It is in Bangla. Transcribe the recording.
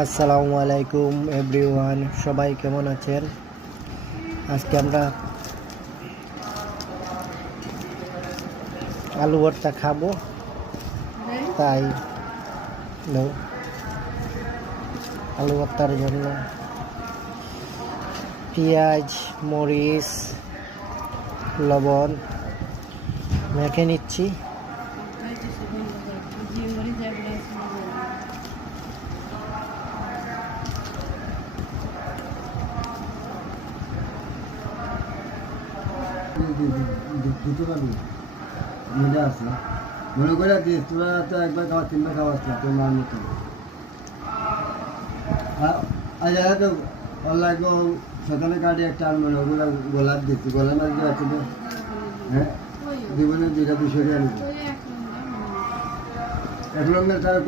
আসসালামু আলাইকুম এভরিওয়ান, সবাই কেমন আছেন? আজকে আমরা আলু ভর্তা খাবো, তাই আলু ভর্তার জন্য পেঁয়াজ, মরিচ, লবণ মেখে নিচ্ছি। দিতে পারবি মজা আছে মনে করে দিস তোরা তো একবার খাওয়া তিনবার খাওয়াস না তোর মার মতো আজ তো অল্লাহ সকালে গাড়ি একটা আনবেন ওগুলো গোলাপ দিচ্ছি গোলাপ মাছ দিয়ে আছে হ্যাঁ জীবনে দুইটা বিষয় আনবো এক রঙের তারা